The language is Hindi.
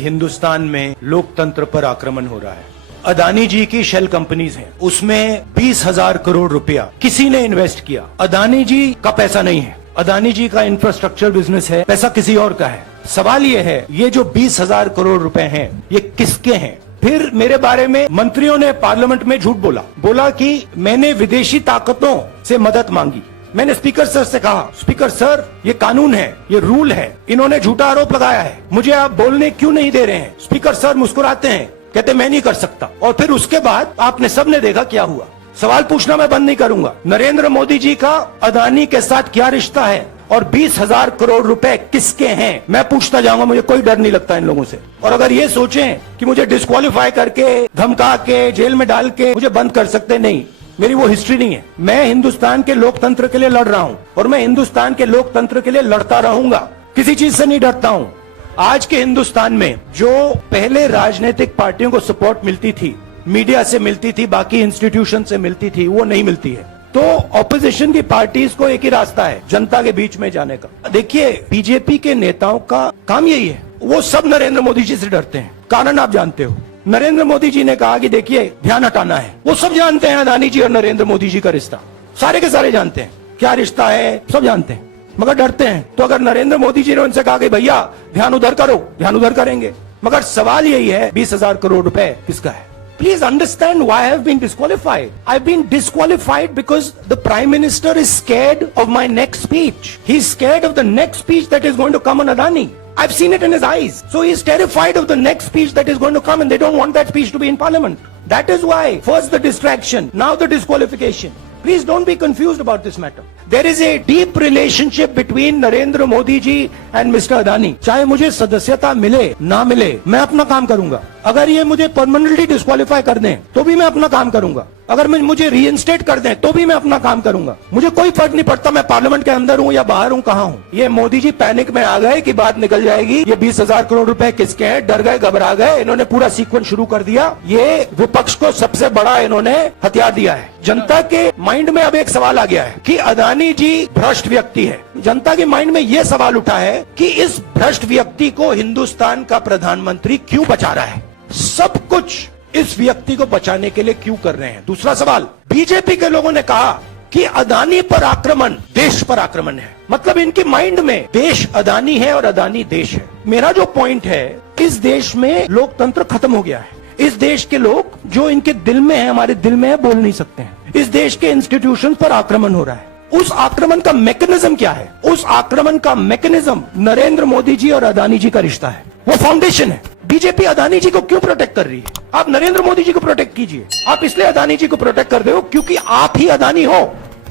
हिंदुस्तान में लोकतंत्र पर आक्रमण हो रहा है। अदानी जी की शेल कंपनीज हैं, उसमें 20,000 करोड़ रुपया किसी ने इन्वेस्ट किया। अदानी जी का पैसा नहीं है, अदानी जी का इंफ्रास्ट्रक्चर बिजनेस है, पैसा किसी और का है। सवाल ये है, ये जो 20,000 करोड़ रुपए हैं, ये किसके हैं? फिर मेरे बारे में मंत्रियों ने पार्लियामेंट में झूठ बोला कि मैंने विदेशी ताकतों से मदद मांगी। मैंने स्पीकर सर से कहा, स्पीकर सर ये कानून है, ये रूल है, इन्होंने झूठा आरोप लगाया है, मुझे आप बोलने क्यों नहीं दे रहे हैं? स्पीकर सर मुस्कुराते हैं, कहते मैं नहीं कर सकता। और फिर उसके बाद आपने सबने देखा क्या हुआ। सवाल पूछना मैं बंद नहीं करूंगा। नरेंद्र मोदी जी का अदानी के साथ क्या रिश्ता है और 20,000 करोड़ रुपए किसके हैं, मैं पूछता जाऊंगा। मुझे कोई डर नहीं लगता इन लोगों से। और अगर ये सोचें कि मुझे डिस्क्वालीफाई करके, धमका के, जेल में डाल के मुझे बंद कर सकते, नहीं, मेरी वो हिस्ट्री नहीं है। मैं हिंदुस्तान के लोकतंत्र के लिए लड़ रहा हूं और मैं हिंदुस्तान के लोकतंत्र के लिए लड़ता रहूंगा, किसी चीज से नहीं डरता हूं। आज के हिंदुस्तान में जो पहले राजनीतिक पार्टियों को सपोर्ट मिलती थी, मीडिया से मिलती थी, बाकी इंस्टीट्यूशन से मिलती थी, वो नहीं मिलती है। तो ऑपोजिशन की पार्टीज को एक ही रास्ता है, जनता के बीच में जाने का। देखिए, बीजेपी के नेताओं का काम यही है, वो सब नरेंद्र मोदी जी से डरते हैं। कारण आप जानते हो, नरेंद्र मोदी जी ने कहा कि देखिए ध्यान हटाना है। वो सब जानते हैं अदानी जी और नरेंद्र मोदी जी का रिश्ता, सारे के सारे जानते हैं क्या रिश्ता है, सब जानते हैं, मगर डरते हैं। तो अगर नरेंद्र मोदी जी ने उनसे कहा कि भैया ध्यान उधर करो, ध्यान उधर करेंगे। मगर सवाल यही है, 20,000 करोड़ रुपए किसका है? Please understand why I have been disqualified. I've been disqualified because the Prime Minister is scared of my next speech. He's scared of the next speech that is going to come on Adani. I've seen it in his eyes. So he's terrified of the next speech that is going to come, and they don't want that speech to be in Parliament. That is why first the distraction, now the disqualification. Please don't be confused about this matter. There is a deep relationship between Narendra Modi ji and Mr. Adani. चाहे मुझे सदस्यता मिले ना मिले, मैं अपना काम करूंगा। अगर ये मुझे परमानेंटली डिस्क्वालीफाई कर दें तो भी मैं अपना काम करूंगा। अगर मुझे रीइंस्टेट कर दें तो भी मैं अपना काम करूंगा। मुझे कोई फर्क नहीं पड़ता मैं पार्लियामेंट के अंदर हूं या बाहर हूं, कहां हूं। ये मोदी जी पैनिक में आ गए कि बात निकल जाएगी, ये 20,000 करोड़ रुपए किसके हैं, डर गए, घबरा गए। इन्होंने पूरा सीक्वेंस शुरू कर दिया। ये विपक्ष को सबसे बड़ा इन्होंने हथियार दिया है। जनता के माइंड में अब एक सवाल आ गया है कि अदानी जी भ्रष्ट व्यक्ति है। जनता के माइंड में यह सवाल उठा है कि इस भ्रष्ट व्यक्ति को हिंदुस्तान का प्रधानमंत्री क्यों बचा रहा है, सब कुछ इस व्यक्ति को बचाने के लिए क्यों कर रहे हैं। दूसरा सवाल, बीजेपी के लोगों ने कहा कि अदानी पर आक्रमण देश पर आक्रमण है। मतलब इनके माइंड में देश अदानी है और अदानी देश है। मेरा जो पॉइंट है, इस देश में लोकतंत्र खत्म हो गया है। इस देश के लोग जो इनके दिल में है, हमारे दिल में है, बोल नहीं सकते हैं। इस देश के इंस्टीट्यूशन पर आक्रमण हो रहा है। उस आक्रमण का मैकेनिज्म क्या है? उस आक्रमण का मैकेनिज्म नरेंद्र मोदी जी और अदानी जी का रिश्ता है, वो फाउंडेशन है। बीजेपी अदानी जी को क्यों प्रोटेक्ट कर रही है? आप नरेंद्र मोदी जी को प्रोटेक्ट कीजिए। आप इसलिए अदानी जी को प्रोटेक्ट कर रहे हो क्योंकि आप ही अदानी हो।